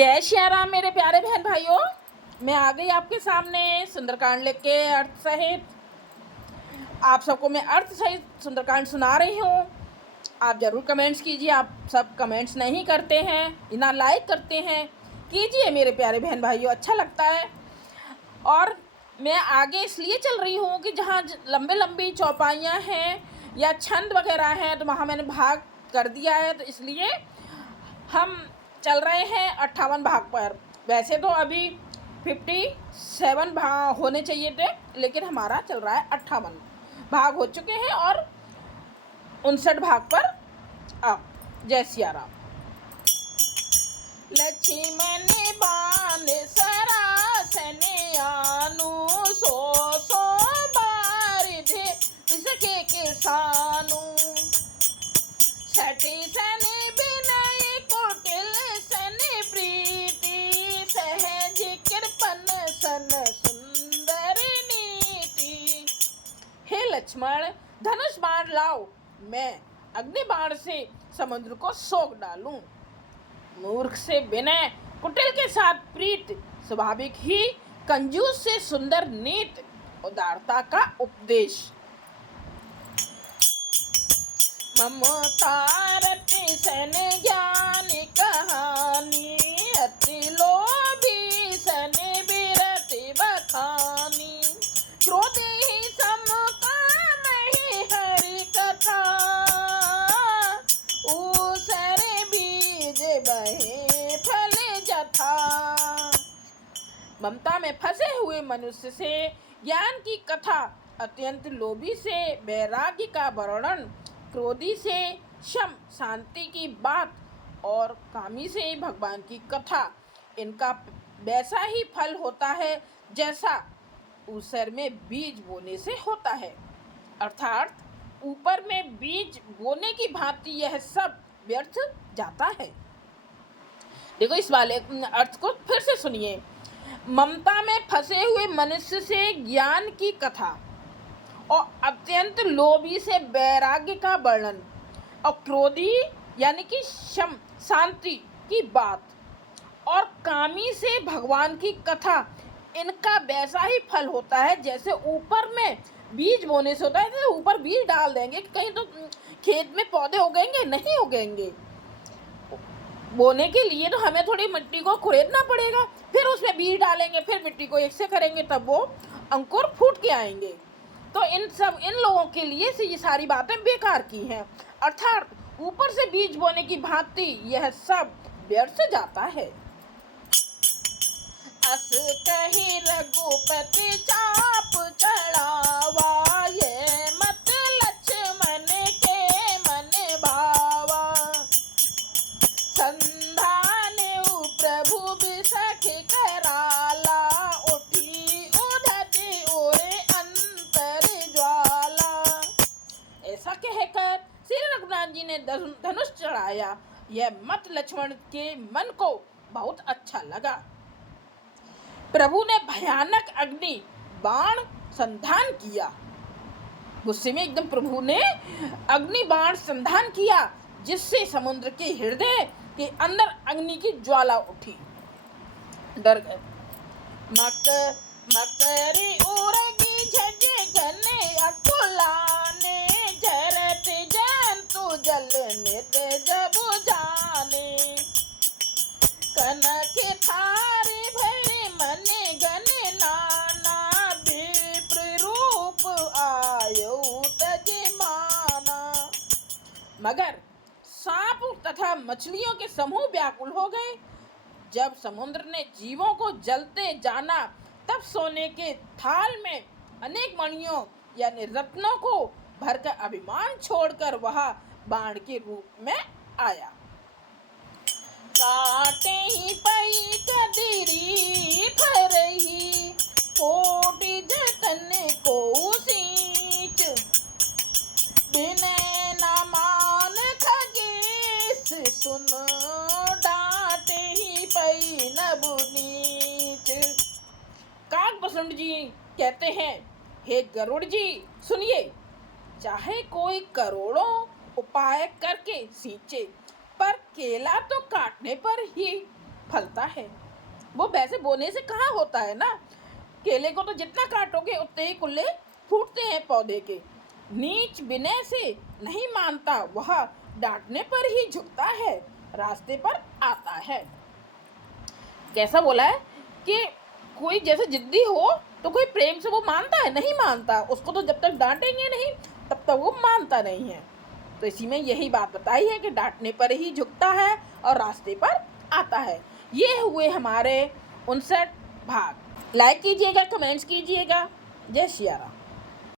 जय श्री राम मेरे प्यारे बहन भाइयों। मैं आ गई आपके सामने सुंदरकांड लेके अर्थ सहित। आप सबको मैं अर्थ सहित सुंदरकांड सुना रही हूँ। आप ज़रूर कमेंट्स कीजिए। आप सब कमेंट्स नहीं करते हैं, ना लाइक करते हैं। कीजिए मेरे प्यारे बहन भाइयों, अच्छा लगता है। और मैं आगे इसलिए चल रही हूँ कि जहाँ लंबे लंबी चौपाइयाँ हैं या छंद वगैरह हैं तो वहाँ मैंने भाग कर दिया है, तो इसलिए हम चल रहे हैं 58 भाग पर। वैसे तो अभी 57 भाग होने चाहिए थे, लेकिन हमारा चल रहा है 58 भाग हो चुके हैं और 59 भाग पर अब। जय सिया राम। लक्ष्मण बाण सरासने आनु सो बारिधे इसके किसानु छठी सन विनय कुटिल सन प्रीति सहज कृपन सन सुंदर नीति। हे लक्ष्मण, धनुष बाण लाओ, मैं अग्नि बाण से समुद्र को सोख डालूं। मूर्ख से विनय, कुटिल के साथ प्रीत, स्वाभाविक ही कंजूस से सुंदर नीति, उदारता का उपदेश। ममता रति सन ज्ञान कहानी, अति लोभी सन बिरति बखानी। क्रोधी समकाम ही हरि कथा, ऊसर बीज बहे फल जथा। ममता में फंसे हुए मनुष्य से ज्ञान की कथा, अत्यंत लोभी से वैराग्य का वर्णन, क्रोधी से शम शांति की बात और कामी से भगवान की कथा, इनका वैसा ही फल होता है जैसा ऊसर में बीज बोने से होता है। अर्थात ऊपर में बीज बोने की भांति यह सब व्यर्थ जाता है। देखो इस वाले अर्थ को फिर से सुनिए। ममता में फंसे हुए मनुष्य से ज्ञान की कथा और अत्यंत लोभी से वैराग्य का वर्णन और क्रोधी यानी कि शम शांति की बात और कामी से भगवान की कथा, इनका वैसा ही फल होता है जैसे ऊपर में बीज बोने से होता है। तो ऊपर बीज डाल देंगे कहीं तो खेत में पौधे उगेंगे? नहीं उगेंगे। बोने के लिए तो हमें थोड़ी मिट्टी को खुरेदना पड़ेगा, फिर उसमें बीज डालेंगे, फिर मिट्टी को एक से करेंगे, तब वो अंकुर फूट के आएंगे। तो इन लोगों के लिए से ये सारी बातें बेकार की हैं। अर्थात ऊपर से बीज बोने की भांति यह सब व्यर्थ जाता है। अस कही रघुपति चाप चढ़ावा, ये मत लक्ष्मण के मन भावा। संधान प्रभु बिसख कराला, उठी उधति उड़े अंतर ज्वाला। ऐसा कहकर श्री रघुनाथ जी ने धनुष चढ़ाया। यह मत लक्ष्मण के मन को बहुत अच्छा लगा। प्रभु ने भयानक अग्नि बाण संधान किया। गुस्से में एकदम प्रभु ने अग्नि बाण संधान किया, जिससे समुद्र के हृदय के अंदर अग्नि की ज्वाला उठी। डर गए। मकरी उड़गी झज घने अकुलाने, जरत जंतु जल नित जबु जाने। कनक थारे भरे मन गन नाना, विप्र रूप आयो तजमाना। मगर सांप तथा मछलियों के समूह व्याकुल हो गए। जब समुद्र ने जीवों को जलते जाना, तब सोने के थाल में अनेक मणियों यानी रत्नों को भरकर अभिमान छोड़कर वह बाण के रूप में आया। काटे ही पई कदरी फरही, कोटि जतन को सींच। बिनय न मान खगेश, सुन डांटे ही पई नभु नीच। काकभूषण जी कहते हैं, हे गरुड़ जी सुनिए, चाहे कोई करोड़ों उपाय करके सींचे, पर केला तो काटने पर ही फलता है। वो वैसे बोने से कहाँ होता है ना। केले को तो जितना काटोगे उतने ही कुल्ले फूटते हैं पौधे के। नीच विनय से नहीं मानता, वह डांटने पर ही झुकता है, रास्ते पर आता है। कैसा बोला है कि कोई जैसे जिद्दी हो तो कोई प्रेम से वो मानता है, नहीं मानता। उसको तो जब तक डांटेंगे नहीं तब तक वो मानता नहीं है। तो इसी में यही बात बताई है कि डांटने पर ही झुकता है और रास्ते पर आता है। ये हुए हमारे 59 भाग। लाइक कीजिएगा, कमेंट्स कीजिएगा। जय सिया राम।